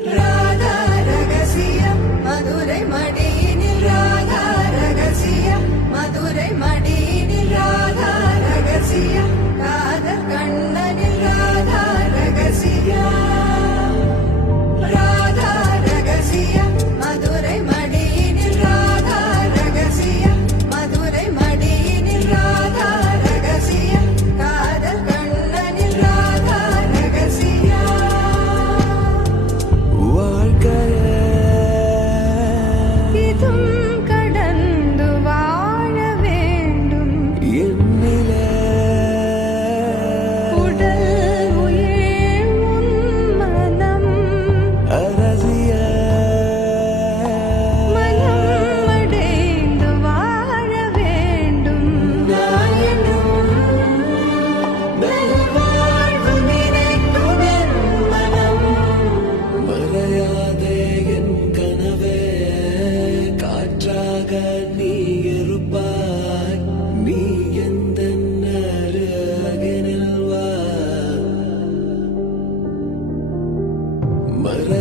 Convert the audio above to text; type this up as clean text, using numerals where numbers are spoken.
ராதா ரகசியம் மதுரை மடியினில் ராதா ரகசியம் மதுரை மடியினில் ராதா ரகசியம் காதல் கண்ணனில் ராதா ரகசியம் ராதா ரகசியம் மதுரை மடியினில் ராதா ரகசியம் மதுரை மடியினில் ராதா ரகசியம் காதல் கண்ணனில் ராதா ரகசியம் இதும் கடந்து வாழ வேண்டும் உடல் உயிர் உன் மனம் மனம் அடைந்து வாழ வேண்டும் நாயனும் நல்வாழ்வு நினைக்கும் என் மனம் மறையாதே என் கனவே காற்றாக நீ இருப்பாய் நீ எந்த அருகினில் வா மறை